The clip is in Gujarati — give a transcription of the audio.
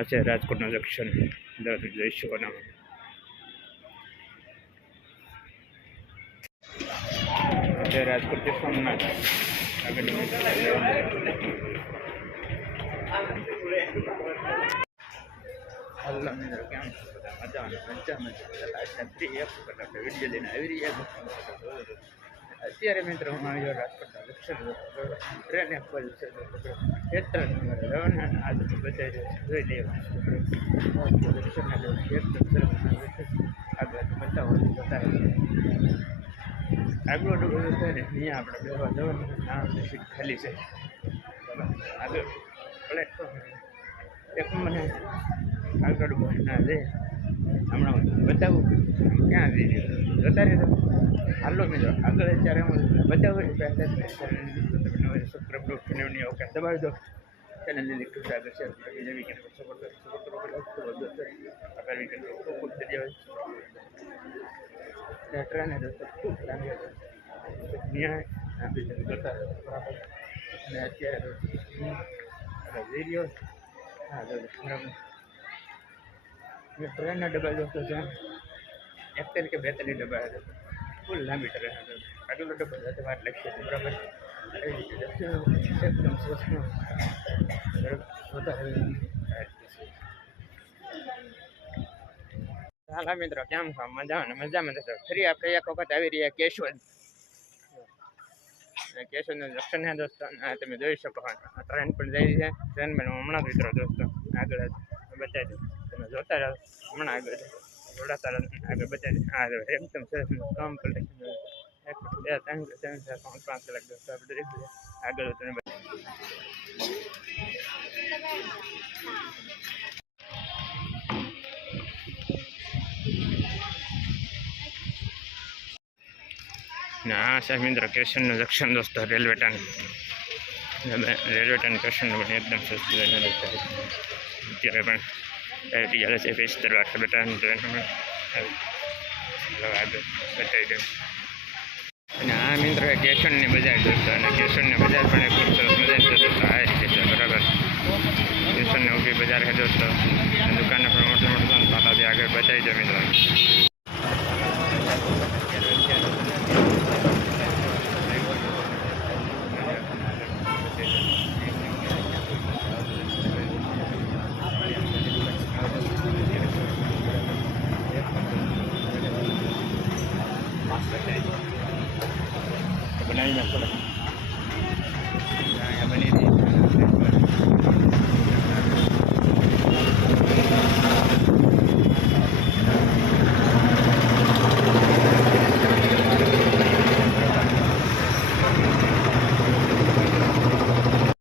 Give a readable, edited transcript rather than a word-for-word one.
આ છે રાજકોટનું જંક્શન જોઈ શકો ના રાજકોટથી સોમનાથ આગળ હલ્લો મિત્રો કેમ મજા વિડીયો લઈને આવી રહ્યા અત્યારે મિત્રો હું આવ્યો રાજકોટના દક્ષિણ ટ્રેન એપલ છે આજે બધાય જોઈ લેવા આગળ બતાવો આગળ બધું છે ને અહીંયા આપણે બેસવા જવાનું નામ સીટ ખાલી છે આગળ પ્લેટફોર્મ એક મને આગળ ના છે હમણાં બતાવું ક્યાં જઈ રહ્યું જતા રહેતો હાલો મિત્રો આગળ અત્યારે હું બતાવું સબસ્ક્રાઈબ ઓકે દબાવી દો ચેનલની લિંક આગળ શેર કરી જેવી કે સપોર્ટ આગળ વીકેન્ડ ખૂબ થઈ જાય ટ્રેન દોસ્તો ખૂબ લાંબી ન્યાય આપી જતા બરાબર અને અત્યારે જઈ રહ્યો હા બરાબર ટ્રેનના ડબ્બા દોસ્તો છે 1 કે 2 ડબ્બા ફૂલ લાંબી ટ્રેન આગળનો ડબ્બો જતો વાર લાગશે બરાબર એકદમ સરસનો હાલા મિત્રો કેમ છો મજામાં થશે ફરી આપણે એક વખત આવી રહ્યા કેશવનું જંક્શન છે દોસ્તો તમે જોઈ શકો ટ્રેન પણ જઈ છે ટ્રેન પણ હમણાં જ ઉતરો દોસ્તો આગળ બતાવી દો તમે જોતા રહો હમણાં આગળ જોડાતા આગળ બતાવી હા એકદમ સરસ કમ્પ્લીટ 1 2 3 4 5 કલાક દોસ્તો આપણે આગળ તમે ના સાહેબ મિત્રો કેશવનું જંક્શન દોસ્તો રેલવે સ્ટેશન પણ એકદમ સસ્તું અત્યારે પણ ચાલે છે 75 વાગે બેટા ટ્રેન આગળ બતાવી દઉં અને આ મિત્રો કેશવની બજાર દોસ્તો અને કેશવની બજાર પણ એક સરસ મજાની છે દોસ્તો આ રીતે છે બરાબર કેશવની ઊભી બજાર છે દોસ્તો દુકાને પણ મોટી પાટાથી આગળ બતાવી દો મિત્રો બનાવીને